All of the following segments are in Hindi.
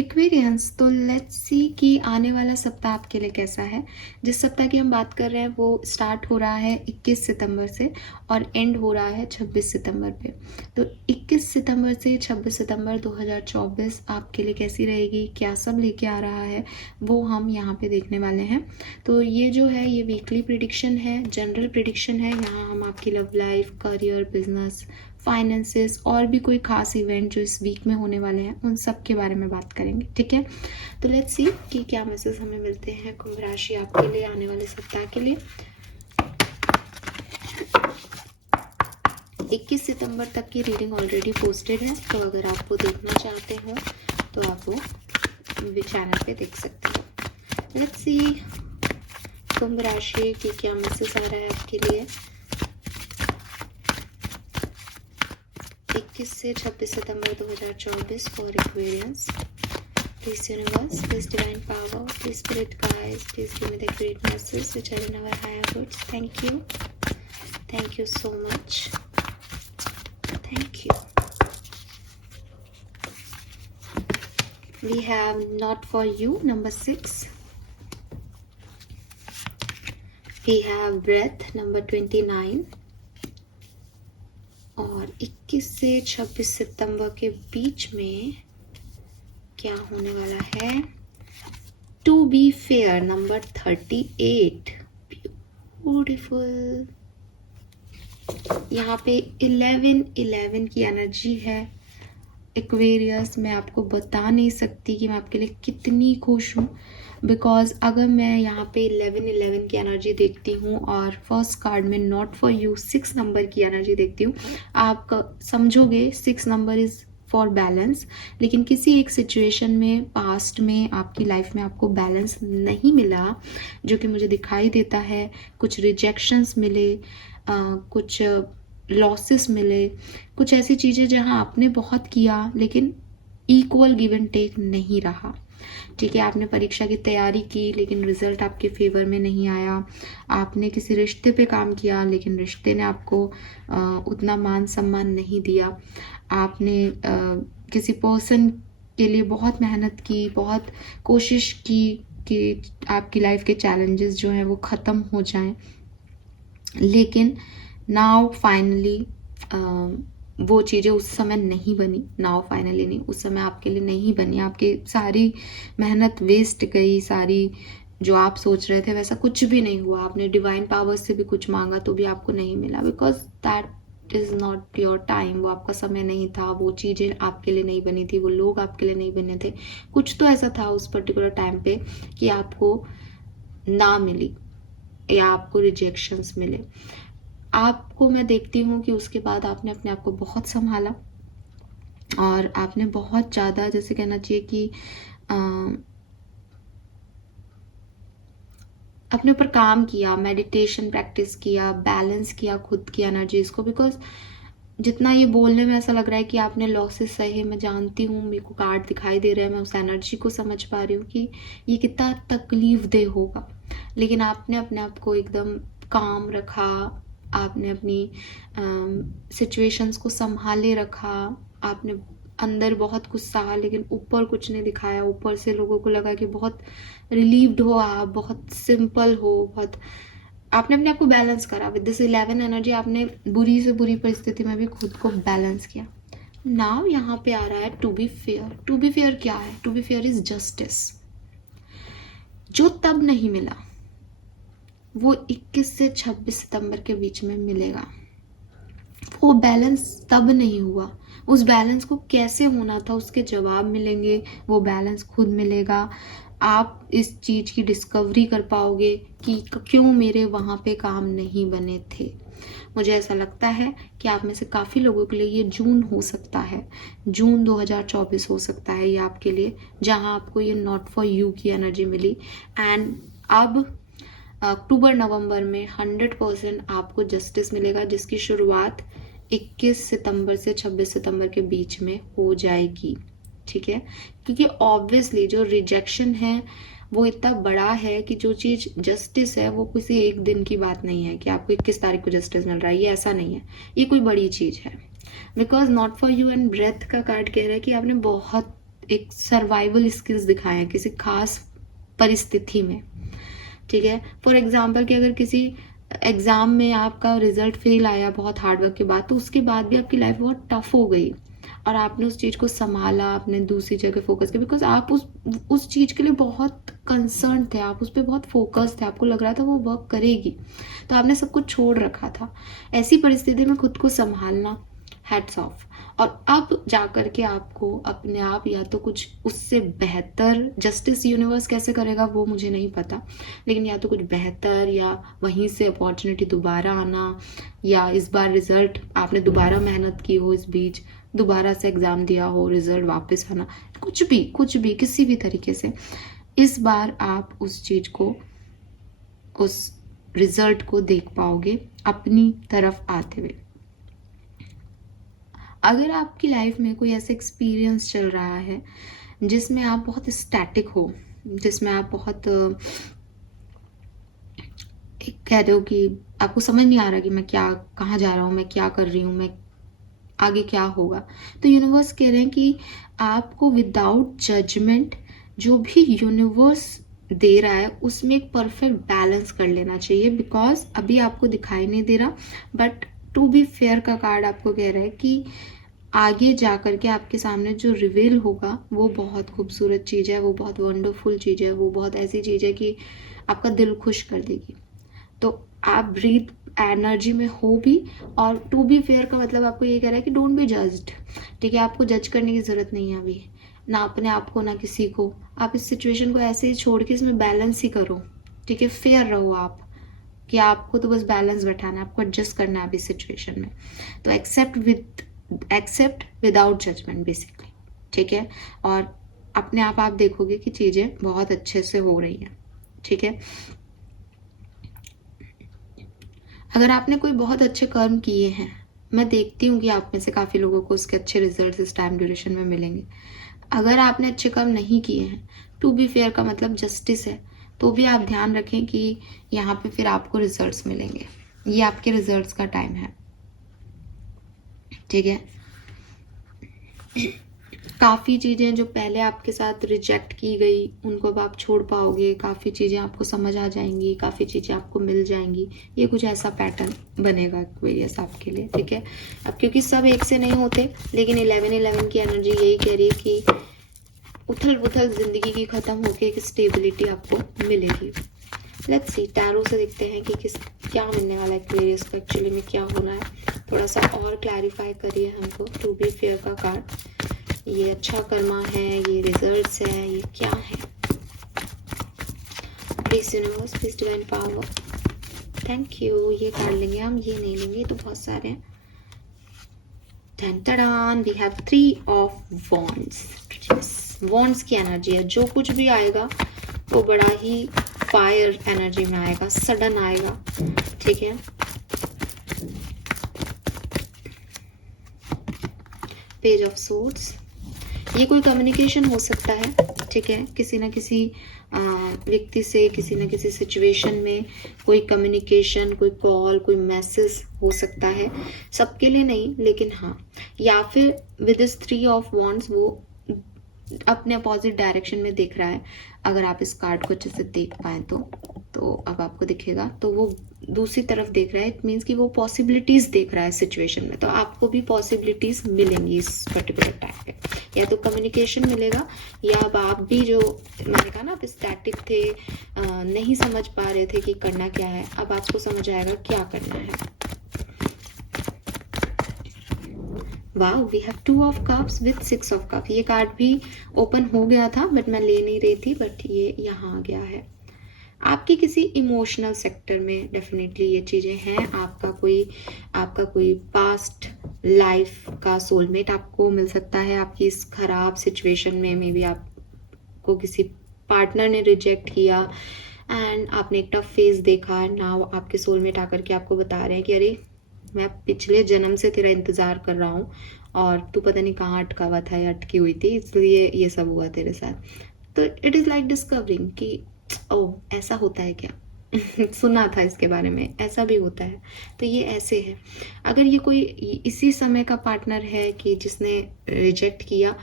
एक्वेरियंस, तो लेट्स सी कि आने वाला सप्ताह आपके लिए कैसा है। जिस सप्ताह की हम बात कर रहे हैं वो स्टार्ट हो रहा है 21 सितंबर से और एंड हो रहा है 26 सितंबर पे। तो 21 सितंबर से 26 सितंबर 2024 आपके लिए कैसी रहेगी, क्या सब लेके आ रहा है, वो हम यहाँ पे देखने वाले हैं। तो ये जो है ये वीकली प्रिडिक्शन है, जनरल प्रिडिक्शन है। यहाँ हम आपकी love life, career, business, finances और भी कोई खास इवेंट जो इस वीक में होने वाले हैं उन सब के बारे में बात करेंगे, ठीक है। तो लेट्स सी कि क्या मैसेज हमें मिलते हैं कुंभ राशि आपके लिए आने वाले सप्ताह के लिए। 21 सितंबर तक की रीडिंग ऑलरेडी पोस्टेड है, तो अगर आप वो देखना चाहते हो तो आप वो चैनल पे देख सकते हो। लेट्स सी कुंभ राशि की क्या मैसेज आ रहा है आपके लिए 21 से 26 सितंबर 2024 for Aquarians. Please universe, please divine power, please spirit guides, please give me the great message which are in our higher goods. Thank you. Thank you so much. Thank you. We have not for you, number 6. We have breath, number 29. और 21 से 26 सितंबर के बीच में क्या होने वाला है। To be fair, number 38। Beautiful. यहाँ पे 11 की एनर्जी है। एक्वेरियस, मैं आपको बता नहीं सकती कि मैं आपके लिए कितनी खुश हूँ, बिकॉज अगर मैं यहाँ पे 11 की एनर्जी देखती हूँ और फर्स्ट कार्ड में नॉट फॉर यू 6 नंबर की एनर्जी देखती हूँ, आप समझोगे 6 नंबर इज़ फॉर बैलेंस। लेकिन किसी एक सिचुएशन में पास्ट में आपकी लाइफ में आपको बैलेंस नहीं मिला, जो कि मुझे दिखाई देता है। कुछ रिजेक्शंस मिले, कुछ लॉसेस मिले, कुछ ऐसी चीज़ें जहां आपने बहुत किया लेकिन इक्वल गिव एंड टेक नहीं रहा, ठीक है। आपने परीक्षा की तैयारी की लेकिन रिजल्ट आपके फेवर में नहीं आया। आपने किसी रिश्ते पे काम किया लेकिन रिश्ते ने आपको उतना मान सम्मान नहीं दिया। आपने किसी पर्सन के लिए बहुत मेहनत की, बहुत कोशिश की कि आपकी लाइफ के चैलेंजेस जो हैं वो ख़त्म हो जाएं, लेकिन नाउ फाइनली वो चीज़ें उस समय नहीं बनी। नाउ फाइनली नहीं, उस समय आपके लिए नहीं बनी। आपकी सारी मेहनत वेस्ट गई, सारी जो आप सोच रहे थे वैसा कुछ भी नहीं हुआ। आपने डिवाइन पावर से भी कुछ मांगा तो भी आपको नहीं मिला, because that is not your time. वो आपका समय नहीं था, वो चीज़ें आपके लिए नहीं बनी थी, वो लोग आपके लिए नहीं बने थे। कुछ तो ऐसा था उस पर्टिकुलर टाइम पे कि आपको ना मिली या आपको रिजेक्शंस मिले। आपको मैं देखती हूँ कि उसके बाद आपने अपने आप को बहुत संभाला और आपने बहुत ज़्यादा, जैसे कहना चाहिए कि अपने ऊपर काम किया, मेडिटेशन प्रैक्टिस किया, बैलेंस किया खुद की एनर्जीज को। बिकॉज जितना ये बोलने में ऐसा लग रहा है कि आपने लॉसेस सहे, मैं जानती हूँ, मेरे को कार्ड दिखाई दे रहा है, मैं उस एनर्जी को समझ पा रही हूँ कि ये कितना तकलीफ दे होगा, लेकिन आपने अपने आप को एकदम काम रखा। आपने अपनी सिचुएशंस को संभाले रखा। आपने अंदर बहुत कुछ सहा लेकिन ऊपर कुछ नहीं दिखाया। ऊपर से लोगों को लगा कि बहुत रिलीव्ड हो, आप बहुत सिंपल हो, बहुत आपने अपने आप को बैलेंस करा। विद दिस 11 एनर्जी आपने बुरी से बुरी परिस्थिति में भी खुद को बैलेंस किया। नाउ यहाँ पे आ रहा है to be fair. To be fair क्या है? To be fair is justice. जो तब नहीं मिला वो 21 से 26 सितंबर के बीच में मिलेगा। वो बैलेंस तब नहीं हुआ, उस बैलेंस को कैसे होना था उसके जवाब मिलेंगे। वो बैलेंस खुद मिलेगा। आप इस चीज़ की डिस्कवरी कर पाओगे कि क्यों मेरे वहाँ पे काम नहीं बने थे। मुझे ऐसा लगता है कि आप में से काफ़ी लोगों के लिए ये जून हो सकता है, जून 2024 हो सकता है ये आपके लिए, जहाँ आपको ये नॉट फॉर यू की एनर्जी मिली। एंड अब अक्टूबर नवंबर में 100% आपको जस्टिस मिलेगा, जिसकी शुरुआत 21 सितंबर से 26 सितंबर के बीच में हो जाएगी, ठीक है। क्योंकि ऑब्वियसली जो रिजेक्शन है वो इतना बड़ा है कि जो चीज़ जस्टिस है वो किसी एक दिन की बात नहीं है कि आपको 21 तारीख को जस्टिस मिल रहा है, ये ऐसा नहीं है, ये कोई बड़ी चीज़ है। Because not for you and breath का कार्ड कह रहा है कि आपने बहुत एक सर्वाइवल स्किल्स दिखाए हैं किसी खास परिस्थिति में, ठीक है। फॉर एग्जाम्पल कि अगर किसी एग्जाम में आपका रिजल्ट फेल आया बहुत हार्डवर्क के बाद, तो उसके बाद भी आपकी लाइफ बहुत टफ हो गई और आपने उस चीज़ को संभाला, आपने दूसरी जगह फोकस किया, बिकॉज आप उस चीज़ के लिए बहुत कंसर्न थे, आप उस पर बहुत फोकस थे, आपको लग रहा था वो वर्क करेगी, तो आपने सब कुछ छोड़ रखा था। ऐसी परिस्थिति में खुद को संभालना, हैट्स ऑफ। और अब जाकर के आपको अपने आप या तो कुछ उससे बेहतर, जस्टिस यूनिवर्स कैसे करेगा वो मुझे नहीं पता, लेकिन या तो कुछ बेहतर या वहीं से अपॉर्चुनिटी दोबारा आना, या इस बार रिजल्ट आपने दोबारा मेहनत की हो, इस बीच दोबारा से एग्ज़ाम दिया हो, रिजल्ट वापस आना, कुछ भी किसी भी तरीके से इस बार आप उस चीज़ को, उस रिजल्ट को देख पाओगे अपनी तरफ आते हुए। अगर आपकी लाइफ में कोई ऐसा एक्सपीरियंस चल रहा है जिसमें आप बहुत स्टैटिक हो, जिसमें आप बहुत कह दो कि आपको समझ नहीं आ रहा कि मैं क्या, कहाँ जा रहा हूँ, मैं क्या कर रही हूँ, मैं आगे क्या होगा, तो यूनिवर्स कह रहे हैं कि आपको विदाउट जजमेंट जो भी यूनिवर्स दे रहा है उसमें एक परफेक्ट बैलेंस कर लेना चाहिए, बिकॉज अभी आपको दिखाई नहीं दे रहा, बट टू बी फेयर का कार्ड आपको कह रहा है कि आगे जा कर के आपके सामने जो रिवील होगा वो बहुत खूबसूरत चीज़ है, वो बहुत वंडरफुल चीज़ है, वो बहुत ऐसी चीज़ है कि आपका दिल खुश कर देगी। तो आप ब्रीथ एनर्जी में हो भी, और टू बी फेयर का मतलब आपको ये कह रहा है कि डोंट बी जज्ड, ठीक है। आपको जज करने की ज़रूरत नहीं है अभी, ना अपने आप को ना किसी को। आप इस सिचुएशन को ऐसे ही छोड़ के इसमें बैलेंस ही करो, ठीक है। फेयर रहो आप, कि आपको तो बस बैलेंस बैठाना है, आपको एडजस्ट करना है अभी सिचुएशन में। तो एक्सेप्ट विदाउट जजमेंट बेसिकली, ठीक है। और अपने आप देखोगे कि चीज़ें बहुत अच्छे से हो रही हैं, ठीक है। अगर आपने कोई बहुत अच्छे कर्म किए हैं, मैं देखती हूँ कि आप में से काफ़ी लोगों को उसके अच्छे रिजल्ट इस टाइम ड्यूरेशन में मिलेंगे। अगर आपने अच्छे कर्म नहीं किए हैं, टू बी फेयर का मतलब जस्टिस है, तो भी आप ध्यान रखें कि यहाँ पे फिर आपको रिजल्ट्स मिलेंगे। ये आपके रिजल्ट्स का टाइम है, ठीक है। काफ़ी चीज़ें जो पहले आपके साथ रिजेक्ट की गई उनको अब आप छोड़ पाओगे, काफ़ी चीज़ें आपको समझ आ जाएंगी, काफ़ी चीज़ें आपको मिल जाएंगी। ये कुछ ऐसा पैटर्न बनेगा एक्वेरियस आपके लिए, ठीक है। अब क्योंकि सब एक से नहीं होते, लेकिन 11-11 की एनर्जी यही कह रही है कि उथल पुथल ज़िंदगी की ख़त्म होके एक स्टेबिलिटी आपको मिलेगी। लेट्स सी, टैरो से देखते हैं कि क्या मिलने वाला है एक्वेरियस को, एक्चुअली में क्या होना है। थोड़ा सा और क्लैरिफाई करिए हमको। टू बी फेयर का कार्ड, ये अच्छा कर्मा है, ये रिजल्ट्स है, ये क्या है? Please universe, please divine power, thank you. ये कार्ड लेंगे हम, ये नहीं लेंगे, तो बहुत सारे हैं। We have 3 of wands. Wands की एनर्जी है, जो कुछ भी आएगा वो बड़ा ही फायर एनर्जी में आएगा, सडन आएगा, ठीक है। पेज ऑफ सोर्ड्स, ये कोई कम्युनिकेशन हो सकता है, ठीक है। किसी ना किसी व्यक्ति से, किसी न किसी सिचुएशन में कोई कम्युनिकेशन, कोई कॉल, कोई मैसेज हो सकता है, सबके लिए नहीं, लेकिन हाँ। या फिर विद दिस 3 ऑफ वॉन्ड्स वो अपने अपोजिट डायरेक्शन में देख रहा है। अगर आप इस कार्ड को अच्छे से देख पाए तो अब आपको दिखेगा, तो वो दूसरी तरफ देख रहा है। इट मीन्स कि वो पॉसिबिलिटीज देख रहा है सिचुएशन में, तो आपको भी पॉसिबिलिटीज मिलेंगी इस पर्टिकुलर टाइम पे। या तो कम्युनिकेशन मिलेगा, या अब आप भी, जो मैंने कहा ना आप स्टैटिक थे, नहीं समझ पा रहे थे कि करना क्या है, अब आपको समझ आएगा क्या करना है। Wow, we have 2 of cups with 6 of cup. ये कार्ड भी ओपन हो गया था बट मैं ले नहीं रही थी, बट ये यहाँ आ गया है। आपके किसी इमोशनल सेक्टर में डेफिनेटली ये चीज़ें हैं। आपका कोई पास्ट लाइफ का सोलमेट आपको मिल सकता है आपकी इस खराब सिचुएशन में। मे बी आपको किसी पार्टनर ने रिजेक्ट किया एंड आपने एक टफ फेज देखा, नाउ आपके सोलमेट आकर के आपको बता रहे हैं कि अरे मैं पिछले जन्म से तेरा इंतज़ार कर रहा हूँ और तू पता नहीं कहाँ अटका हुआ था या अटकी हुई थी, इसलिए ये सब हुआ तेरे साथ। तो इट इज़ लाइक डिस्कवरिंग कि ओह ऐसा होता है क्या, सुना था इसके बारे में, ऐसा भी होता है। तो ये ऐसे है, अगर ये कोई इसी समय का पार्टनर है कि जिसने रिजेक्ट किया,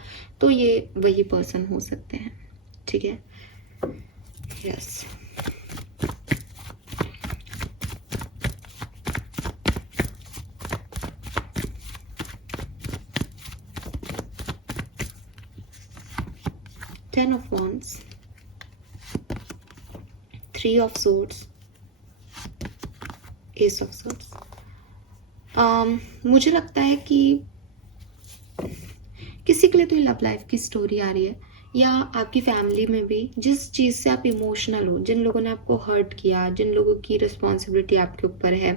तो ये वही पर्सन हो सकते हैं, ठीक है। Yes, ten of wands, three of swords, S of swords। मुझे लगता है कि किसी के लिए तो ये लव लाइफ की स्टोरी आ रही है, या आपकी फैमिली में भी जिस चीज़ से आप इमोशनल हो, जिन लोगों ने आपको हर्ट किया, जिन लोगों की रिस्पॉन्सिबिलिटी आपके ऊपर है,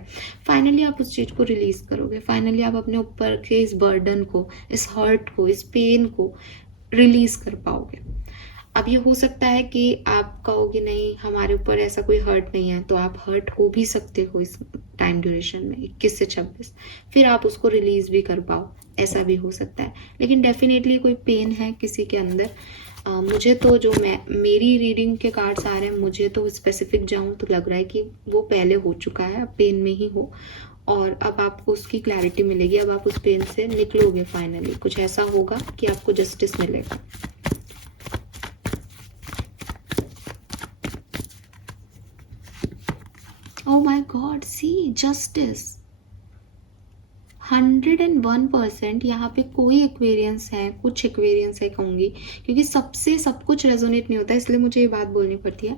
फाइनली आप उस चीज़ को रिलीज करोगे। फाइनली आप अपने ऊपर के इस बर्डन को, इस हर्ट को, इस पेन को रिलीज कर पाओगे। अब ये हो सकता है कि आप कहोगे नहीं हमारे ऊपर ऐसा कोई हर्ट नहीं है, तो आप हर्ट हो भी सकते हो इस टाइम ड्यूरेशन में 21 से 26, फिर आप उसको रिलीज भी कर पाओ, ऐसा भी हो सकता है। लेकिन डेफिनेटली कोई पेन है किसी के अंदर। मुझे तो जो मेरी रीडिंग के कार्ड्स आ रहे हैं, मुझे तो स्पेसिफिक जाऊं तो लग रहा है कि वो पहले हो चुका है, अब पेन में ही हो, और अब आपको उसकी क्लैरिटी मिलेगी, अब आप उस पेन से निकलोगे। फाइनली कुछ ऐसा होगा कि आपको जस्टिस मिलेगा। Oh my God, see justice. 101% यहाँ पे कोई एक्वेरियंस है, कुछ एक्वेरियंस है कहूँगी, क्योंकि सबसे सब कुछ रेजोनेट नहीं होता, इसलिए मुझे ये बात बोलनी पड़ती है।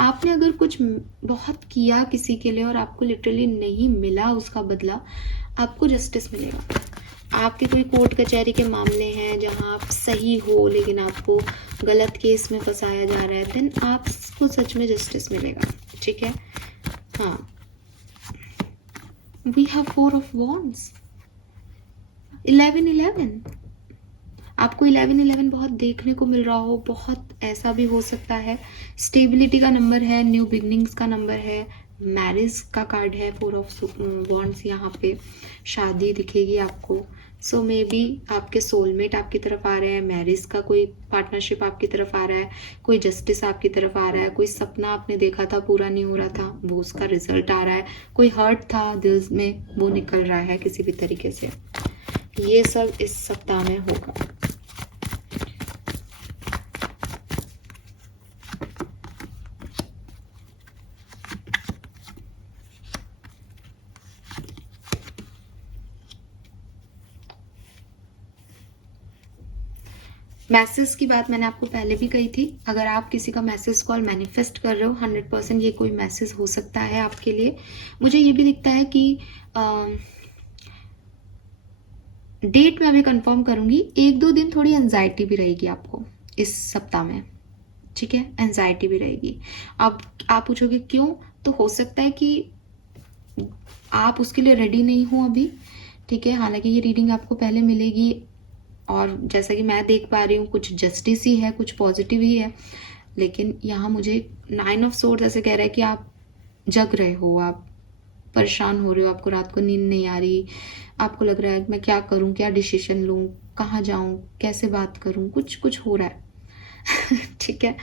आपने अगर कुछ बहुत किया किसी के लिए और आपको लिटरली नहीं मिला उसका बदला, आपको जस्टिस मिलेगा। आपके कोई कोर्ट कचहरी के मामले हैं जहाँ आप सही हो लेकिन आपको गलत केस में फंसाया जा रहा है, देन आपको सच में जस्टिस मिलेगा, ठीक है। हाँ, we have 4 of wands, 11-11। आपको 11-11 बहुत देखने को मिल रहा हो, बहुत ऐसा भी हो सकता है। स्टेबिलिटी का नंबर है, न्यू बिगनिंग्स का नंबर है, मैरिज का कार्ड है, 4 ऑफ wands। यहाँ पे शादी दिखेगी आपको। सो मे बी आपके सोलमेट आपकी तरफ आ रहे हैं, मैरिज का कोई पार्टनरशिप आपकी तरफ आ रहा है, कोई जस्टिस आपकी तरफ आ रहा है, कोई सपना आपने देखा था पूरा नहीं हो रहा था, वो उसका रिजल्ट आ रहा है, कोई हर्ट था दिल में, वो निकल रहा है किसी भी तरीके से। ये सब इस सप्ताह में होगा। मैसेज की बात मैंने आपको पहले भी कही थी, अगर आप किसी का मैसेज कॉल मैनिफेस्ट कर रहे हो, 100% ये कोई मैसेज हो सकता है आपके लिए। मुझे ये भी दिखता है कि डेट मैं अभी कंफर्म करूंगी, 1-2 दिन थोड़ी एंजाइटी भी रहेगी आपको इस सप्ताह में, ठीक है। एंजाइटी भी रहेगी। अब आप पूछोगे क्यों, तो हो सकता है कि आप उसके लिए रेडी नहीं हो अभी, ठीक है। हालांकि ये रीडिंग आपको पहले मिलेगी, और जैसा कि मैं देख पा रही हूँ कुछ जस्टिस ही है, कुछ पॉजिटिव ही है, लेकिन यहाँ मुझे 9 ऑफ सोर्ड्स ऐसे कह रहा है कि आप जग रहे हो, आप परेशान हो रहे हो, आपको रात को नींद नहीं आ रही, आपको लग रहा है मैं क्या करूँ, क्या डिसीजन लूँ, कहाँ जाऊँ, कैसे बात करूँ, कुछ कुछ हो रहा है ठीक है।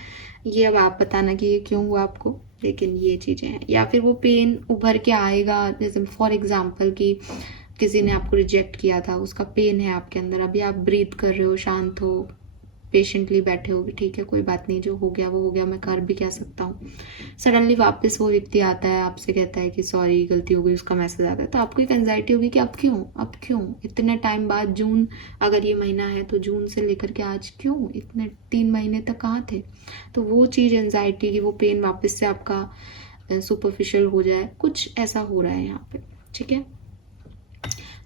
ये अब आप बताना कि ये क्यों हुआ आपको, लेकिन ये चीज़ें हैं। या फिर वो पेन उभर के आएगा, जैसे फॉर एग्जाम्पल कि किसी ने आपको रिजेक्ट किया था, उसका पेन है आपके अंदर, अभी आप ब्रीथ कर रहे हो, शांत हो, पेशेंटली बैठे हो, ठीक है कोई बात नहीं, जो हो गया वो हो गया, मैं कर भी क्या सकता हूँ। सडनली वापस वो व्यक्ति आता है, आपसे कहता है कि सॉरी गलती हो गई, उसका मैसेज आता है, तो आपको एक एंजाइटी होगी कि अब क्यों इतने टाइम बाद, जून अगर ये महीना है तो जून से लेकर के आज क्यों इतने 3 महीने तक कहाँ थे। तो वो चीज़ एंजाइटी की, वो पेन वापस से आपका सुपरफिशियल हो जाए, कुछ ऐसा हो रहा है यहाँ पे, ठीक है।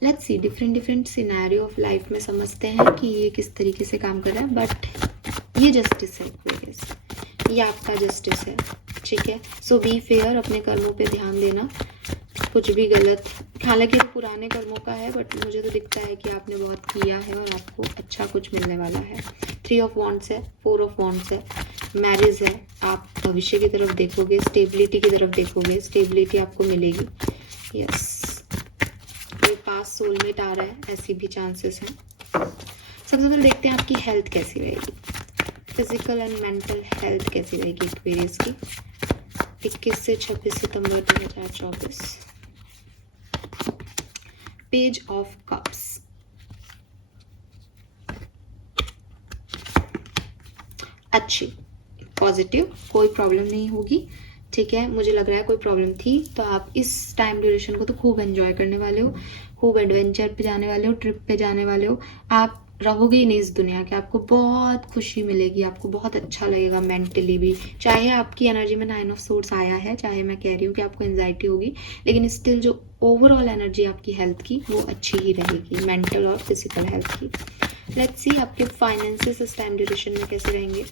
Let's see, different scenario of life में समझते हैं कि ये किस तरीके से काम कर रहा है। बट ये जस्टिस है, ये आपका जस्टिस है, ठीक है। सो बी फेयर, अपने कर्मों पे ध्यान देना, कुछ भी गलत, हालांकि ये पुराने कर्मों का है, बट मुझे तो दिखता है कि आपने बहुत किया है और आपको अच्छा कुछ मिलने वाला है। 3 ऑफ wands है, 4 ऑफ wands है, मैरिज है, आप भविष्य की तरफ देखोगे, स्टेबिलिटी की तरफ देखोगे, स्टेबिलिटी आपको मिलेगी। यस, पास सोलमेट आ रहा है, ऐसी भी चांसेस हैं। सबसे पहले देखते हैं आपकी हेल्थ कैसी रहेगी, फिजिकल एंड मेंटल हेल्थ कैसी रहेगी एक्वेरियस की। 21 से 26 सितंबर 2024। पेज ऑफ कप्स, अच्छी, पॉजिटिव, कोई प्रॉब्लम नहीं होगी। ठीक है, मुझे लग रहा है कोई प्रॉब्लम थी तो आप इस टाइम ड्यूरेशन को तो खूब एंजॉय करने वाले हो, खूब एडवेंचर पे जाने वाले हो, ट्रिप पे जाने वाले हो। आप रहोगे ही नहीं इस दुनिया के, आपको बहुत खुशी मिलेगी, आपको बहुत अच्छा लगेगा मेंटली भी। चाहे आपकी एनर्जी में 9 ऑफ सोर्स आया है, चाहे मैं कह रही हूँ कि आपको एंजाइटी होगी, लेकिन स्टिल जो ओवरऑल एनर्जी आपकी हेल्थ की वो अच्छी ही रहेगी, मेंटल और फिजिकल हेल्थ की। लेट्स सी आपके फाइनेंसेस इस टाइम ड्यूरेशन में कैसे रहेंगे।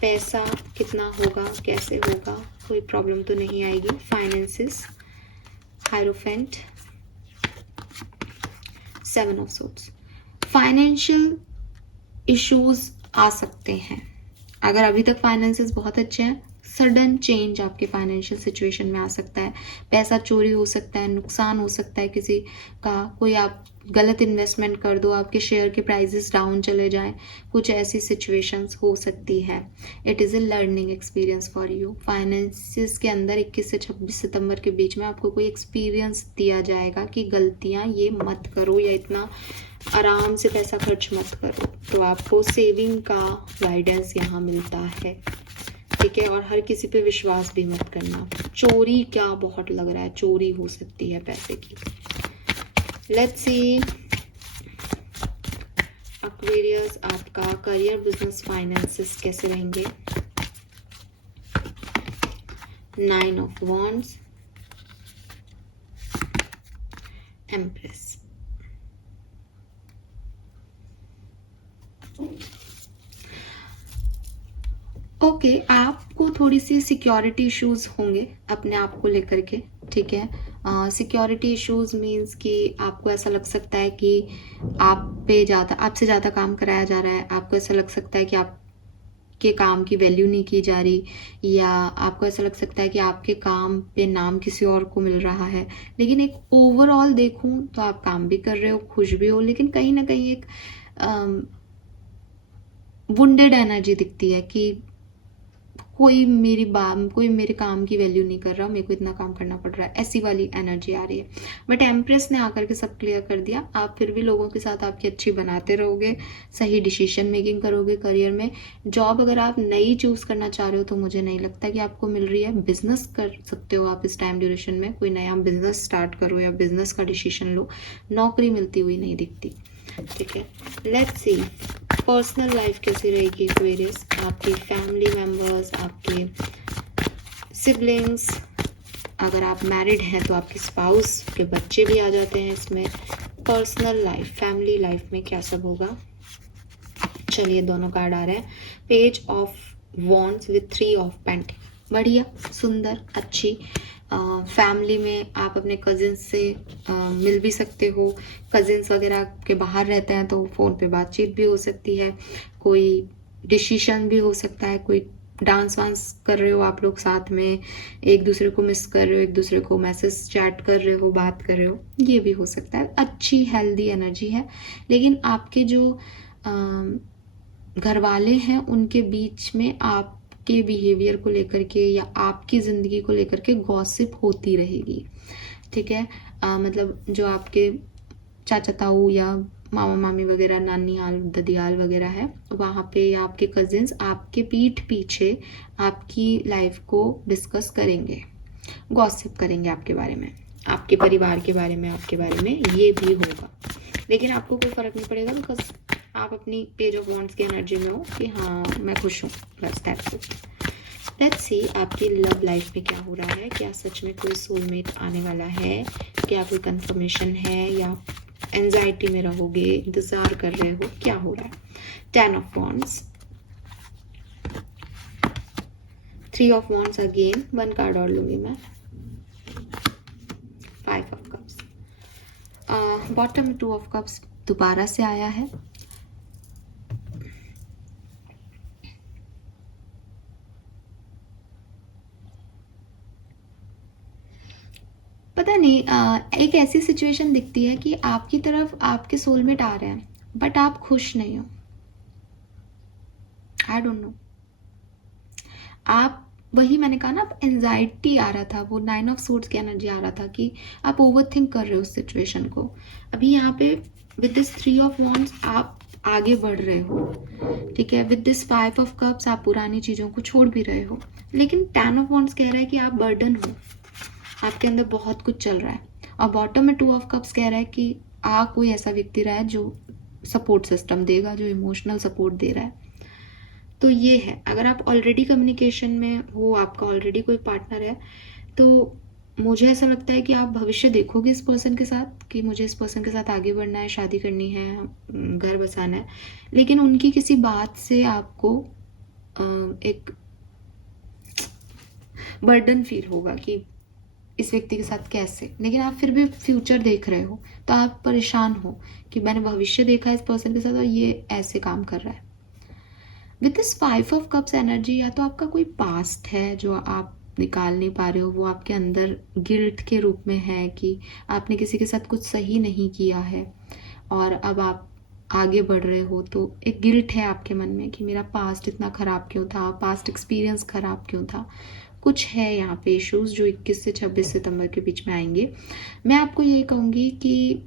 पैसा कितना होगा, कैसे होगा, कोई प्रॉब्लम तो नहीं आएगी। Finances, hierophant, 7 of swords. Financial issues आ सकते हैं। अगर अभी तक फाइनेंसेस बहुत अच्छे हैं, सडन चेंज आपके फाइनेंशियल सिचुएशन में आ सकता है। पैसा चोरी हो सकता है, नुकसान हो सकता है किसी का, कोई आप गलत इन्वेस्टमेंट कर दो, आपके शेयर के प्राइसेस डाउन चले जाएं, कुछ ऐसी सिचुएशंस हो सकती है। It is a learning experience for you. Finances के अंदर 21 से 26 सितंबर के बीच में आपको कोई एक्सपीरियंस दिया जाएगा कि गलतियां ये मत करो या इतना आराम से पैसा खर्च मत करो। तो आपको सेविंग का गाइडेंस यहाँ मिलता है। ठीक है, और हर किसी पे विश्वास भी मत करना। चोरी क्या बहुत लग रहा है, चोरी हो सकती है पैसे की। लेट्स सी एक्वेरियस आपका करियर, बिजनेस, फाइनेंसेस कैसे रहेंगे। 9 ऑफ वॉन्ड्स, एम्प्रेस। ओके, आपको थोड़ी सी सिक्योरिटी इश्यूज होंगे अपने आप को लेकर के। ठीक है, सिक्योरिटी इश्यूज मीन्स कि आपको ऐसा लग सकता है कि आपसे ज़्यादा काम कराया जा रहा है, आपको ऐसा लग सकता है कि आपके काम की वैल्यू नहीं की जा रही, या आपको ऐसा लग सकता है कि आपके काम पे नाम किसी और को मिल रहा है। लेकिन एक ओवरऑल देखूं तो आप काम भी कर रहे हो, खुश भी हो, लेकिन कहीं ना कहीं एक वुंडेड एनर्जी दिखती है कि कोई मेरे काम की वैल्यू नहीं कर रहा, मेरे को इतना काम करना पड़ रहा है, ऐसी वाली एनर्जी आ रही है। बट एम्प्रेस ने आकर के सब क्लियर कर दिया। आप फिर भी लोगों के साथ आपकी अच्छी बनाते रहोगे, सही डिसीजन मेकिंग करोगे करियर में। जॉब अगर आप नई चूज करना चाह रहे हो तो मुझे नहीं लगता कि आपको मिल रही है। बिजनेस कर सकते हो आप इस टाइम ड्यूरेशन में, कोई नया बिजनेस स्टार्ट करो या बिजनेस का डिसीजन लो। नौकरी मिलती हुई नहीं दिखती। ठीक है, लेट्स सी पर्सनल लाइफ कैसी रहेगी एक्वेरियस। आपके फैमिली मेंबर्स, आपके सिबलिंग्स, अगर आप मैरिड हैं तो आपके स्पाउस के बच्चे भी आ जाते हैं इसमें। पर्सनल लाइफ, फैमिली लाइफ में क्या सब होगा। चलिए, दोनों कार्ड आ रहे हैं। Page of wands with 3 of pentacle. बढ़िया, सुंदर, अच्छी। फैमिली में आप अपने कजिन्स से मिल भी सकते हो। कजिन्स वगैरह के बाहर रहते हैं तो फ़ोन पे बातचीत भी हो सकती है, कोई डिसीजन भी हो सकता है, कोई डांस वांस कर रहे हो आप लोग साथ में, एक दूसरे को मिस कर रहे हो, एक दूसरे को मैसेज चैट कर रहे हो, बात कर रहे हो, ये भी हो सकता है। अच्छी हेल्दी एनर्जी है। लेकिन आपके जो घर वाले हैं उनके बीच में आपके बिहेवियर को लेकर के या आपकी ज़िंदगी को लेकर के गॉसिप होती रहेगी। ठीक है, मतलब जो आपके चाचा ताऊ या मामा मामी वगैरह, नानी हाल, ददियाल वगैरह है, वहाँ पे या आपके कजिन्स आपके पीठ पीछे आपकी लाइफ को डिस्कस करेंगे, गॉसिप करेंगे आपके बारे में, आपके परिवार के बारे में, आपके बारे में, ये भी होगा। लेकिन आपको कोई फ़र्क नहीं पड़ेगा, बिकॉज आप अपनी पेज ऑफ वॉन्ड्स की एनर्जी में हो कि हाँ मैं खुश हूँ, बस दैट्स इट। लेट्स सी आपकी लव लाइफ में क्या हो रहा है। क्या सच में कोई सोलमेट आने वाला है, क्या कोई कंफर्मेशन है, या एंजाइटी में रहोगे, इंतजार कर रहे हो, क्या हो रहा है। 10 of wands, 3 of wands again, 1 card और लूंगी मैं। 5 ऑफ कप्स, बॉटम में 2 ऑफ कप्स दोबारा से आया है। पता नहीं, एक ऐसी सिचुएशन दिखती है कि आपकी तरफ आपके सोलमेट आ रहे हैं बट आप खुश नहीं हो। आई डोंट नो, आप वही मैंने कहा ना, आप एंजाइटी आ रहा था, वो 9 ऑफ सूट्स की एनर्जी आ रहा था कि आप ओवर थिंक कर रहे हो उस सिचुएशन को। अभी यहाँ पे विद दिस 3 ऑफ वॉन्ड्स आप आगे बढ़ रहे हो, ठीक है। विद दिस 5 ऑफ कप्स आप पुरानी चीज़ों को छोड़ भी रहे हो। लेकिन 10 ऑफ वॉन्ड्स कह रहा है कि आप बर्डन हो, आपके अंदर बहुत कुछ चल रहा है। और बॉटम में 2 ऑफ कप्स कह रहा है कि कोई ऐसा व्यक्ति रहा है जो सपोर्ट सिस्टम देगा, जो इमोशनल सपोर्ट दे रहा है। तो ये है, अगर आप ऑलरेडी कम्युनिकेशन में हो, आपका ऑलरेडी कोई पार्टनर है, तो मुझे ऐसा लगता है कि आप भविष्य देखोगे इस पर्सन के साथ कि मुझे इस पर्सन के साथ आगे बढ़ना है, शादी करनी है, घर बसाना है। लेकिन उनकी किसी बात से आपको एक बर्डन फील होगा कि इस व्यक्ति के साथ कैसे, लेकिन आप फिर भी फ्यूचर देख रहे हो, तो आप परेशान हो कि मैंने भविष्य देखा है इस पर्सन के साथ और ये ऐसे काम कर रहा है। With this 5 of cups energy, या तो आपका कोई पास्ट है जो आप निकाल नहीं पा रहे हो, वो आपके अंदर गिल्ट के रूप में है कि आपने किसी के साथ कुछ सही नहीं किया है और अब आप आगे बढ़ रहे हो, तो एक गिल्ट है आपके मन में कि मेरा पास्ट इतना ख़राब क्यों था, पास्ट एक्सपीरियंस ख़राब क्यों था। कुछ है यहाँ पे इश्यूज जो 21 से 26 सितंबर के बीच में आएंगे। मैं आपको यही कहूँगी कि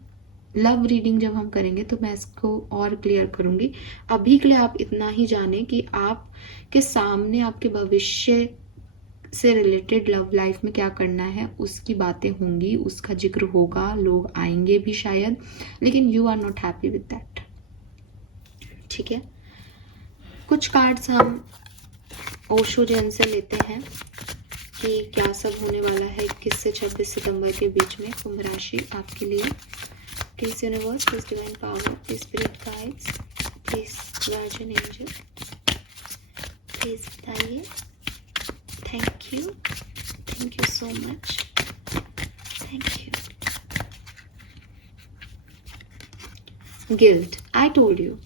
लव रीडिंग जब हम करेंगे तो मैं इसको और क्लियर करूँगी। अभी के लिए आप इतना ही जाने कि आपके सामने आपके भविष्य से रिलेटेड लव लाइफ में क्या करना है, उसकी बातें होंगी, उसका जिक्र होगा, लोग आएंगे भी शायद, लेकिन you are not happy with that, ठीक है। कुछ कार्ड्स हम ओशो जैन से लेते हैं कि क्या सब होने वाला है 21 से 26 सितंबर के बीच में कुंभ राशि आपके लिए। Please universe, please divine power, please spirit guides, please guardian angel, please बताइए। Thank you so much, thank you. Guilt, I told you,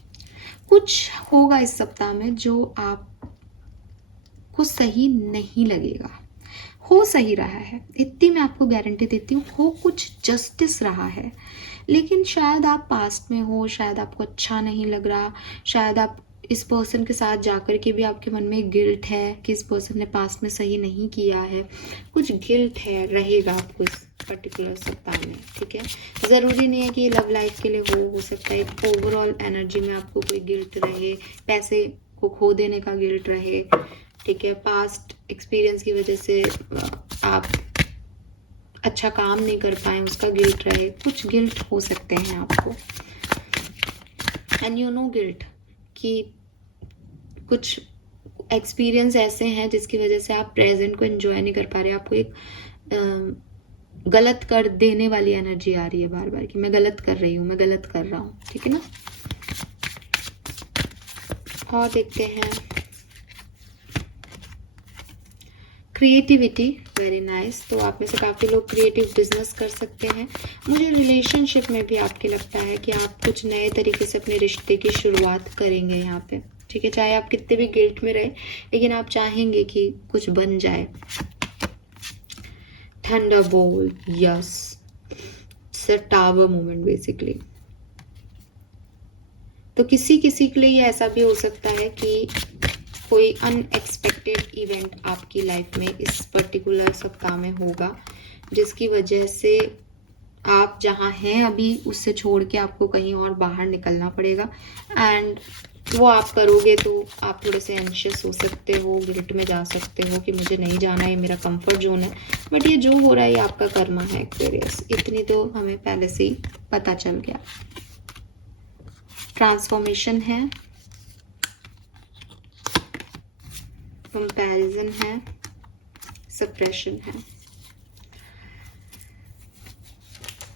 कुछ होगा इस सप्ताह में जो आपको सही नहीं लगेगा। हो सही रहा है, इतनी मैं आपको गारंटी देती हूँ, हो कुछ जस्टिस रहा है, लेकिन शायद आप पास्ट में हो, शायद आपको अच्छा नहीं लग रहा, शायद आप इस पर्सन के साथ जाकर के भी आपके मन में गिल्ट है कि इस पर्सन ने पास्ट में सही नहीं किया है, कुछ गिल्ट है, रहेगा आपको इस पर्टिकुलर सप्ताह में, ठीक है। ज़रूरी नहीं है कि ये लव लाइफ के लिए हो सकता है एक ओवरऑल एनर्जी में आपको कोई गिल्ट रहे, पैसे को खो देने का गिल्ट रहे, ठीक है, पास्ट एक्सपीरियंस की वजह से आप अच्छा काम नहीं कर पाए उसका गिल्ट रहे, कुछ गिल्ट हो सकते हैं आपको। एंड यू नो गिल्ट कि कुछ एक्सपीरियंस ऐसे हैं जिसकी वजह से आप प्रेजेंट को एंजॉय नहीं कर पा रहे, आपको एक गलत कर देने वाली एनर्जी आ रही है बार बार कि मैं गलत कर रही हूँ, मैं गलत कर रहा हूँ, ठीक है ना। और देखते हैं क्रिएटिविटी, वेरी नाइस। तो आप में से काफ़ी लोग क्रिएटिव बिजनेस कर सकते हैं। मुझे रिलेशनशिप में भी आपके लगता है कि आप कुछ नए तरीके से अपने रिश्ते की शुरुआत करेंगे यहाँ पे, ठीक है। चाहे आप कितने भी गिल्ट में रहे, लेकिन आप चाहेंगे कि कुछ बन जाए। Thunderbolt, yes, it's a tower movement basically. तो किसी किसी के लिए ऐसा भी हो सकता है कि कोई अनएक्सपेक्टेड इवेंट आपकी लाइफ में इस पर्टिकुलर सप्ताह में होगा, जिसकी वजह से आप जहाँ हैं अभी उससे छोड़ के आपको कहीं और बाहर निकलना पड़ेगा। एंड वो आप करोगे तो आप थोड़े से एंशियस हो सकते हो, गिल्ट में जा सकते हो कि मुझे नहीं जाना है, मेरा कंफर्ट जोन है। बट ये जो हो रहा है ये आपका कर्मा है एक्वेरियस, इतनी तो हमें पहले से ही पता चल गया। ट्रांसफॉर्मेशन है, कंपैरिजन है, सप्रेशन है।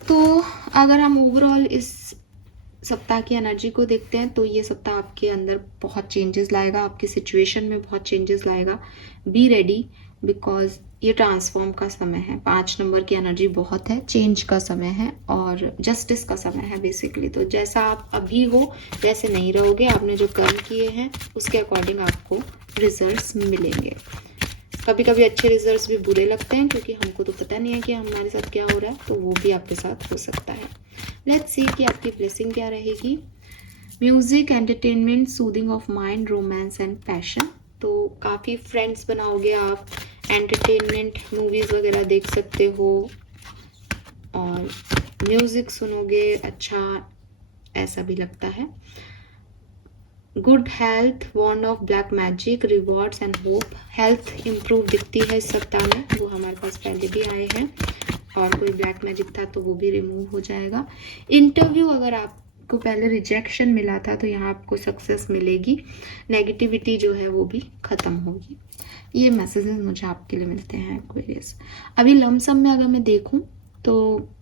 तो अगर हम ओवरऑल इस सप्ताह की एनर्जी को देखते हैं तो ये सप्ताह आपके अंदर बहुत चेंजेस लाएगा, आपकी सिचुएशन में बहुत चेंजेस लाएगा। बी रेडी, बिकॉज ये ट्रांसफॉर्म का समय है। 5 नंबर की एनर्जी बहुत है, चेंज का समय है और जस्टिस का समय है बेसिकली। तो जैसा आप अभी हो वैसे नहीं रहोगे, आपने जो कर्म किए हैं उसके अकॉर्डिंग आपको रिजल्ट्स मिलेंगे। कभी कभी अच्छे रिजल्ट्स भी बुरे लगते हैं क्योंकि हमको तो पता नहीं है कि हमारे साथ क्या हो रहा है, तो वो भी आपके साथ हो सकता है। लेट्स सी कि आपकी ब्लेसिंग क्या रहेगी। Music, entertainment, soothing of mind, romance and passion, तो काफ़ी फ्रेंड्स बनाओगे आप, एंटरटेनमेंट मूवीज़ वगैरह देख सकते हो और म्यूज़िक सुनोगे, अच्छा ऐसा भी लगता है। Good health, wand of black magic, rewards and hope. Health improve दिखती है इस सप्ताह में, वो हमारे पास पहले भी आए हैं, और कोई ब्लैक मैजिक था तो वो भी रिमूव हो जाएगा। इंटरव्यू अगर आपको पहले रिजेक्शन मिला था तो यहाँ आपको सक्सेस मिलेगी, नेगेटिविटी जो है वो भी ख़त्म होगी। ये मैसेजेस मुझे आपके लिए मिलते हैं एक्वेरियस। अभी लमसम में अगर मैं देखूं तो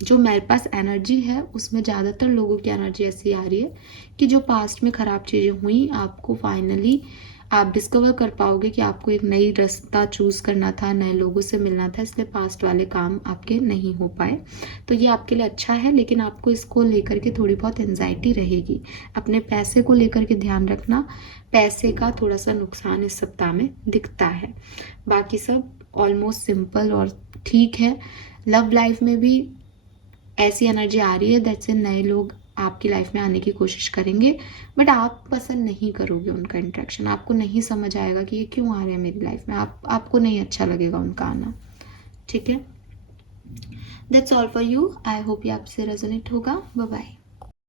जो मेरे पास एनर्जी है उसमें ज़्यादातर लोगों की एनर्जी ऐसी आ रही है कि जो पास्ट में ख़राब चीज़ें हुई, आपको फाइनली आप डिस्कवर कर पाओगे कि आपको एक नई रास्ता चूज़ करना था, नए लोगों से मिलना था, इसलिए पास्ट वाले काम आपके नहीं हो पाए। तो ये आपके लिए अच्छा है, लेकिन आपको इसको लेकर के थोड़ी बहुत एंजाइटी रहेगी। अपने पैसे को लेकर के ध्यान रखना, पैसे का थोड़ा सा नुकसान इस सप्ताह में दिखता है। बाकी सब ऑलमोस्ट सिंपल और ठीक है। लव लाइफ में भी ऐसी एनर्जी आ रही है, दैट्स नए लोग आपकी लाइफ में आने की कोशिश करेंगे, बट आप पसंद नहीं करोगे उनका इंटरेक्शन, आपको नहीं समझ आएगा कि ये क्यों आ रहे हैं मेरी लाइफ में, आपको नहीं अच्छा लगेगा उनका आना। ठीक है, that's all for you. I hope ये आपसे रेजोनेट होगा। Bye bye.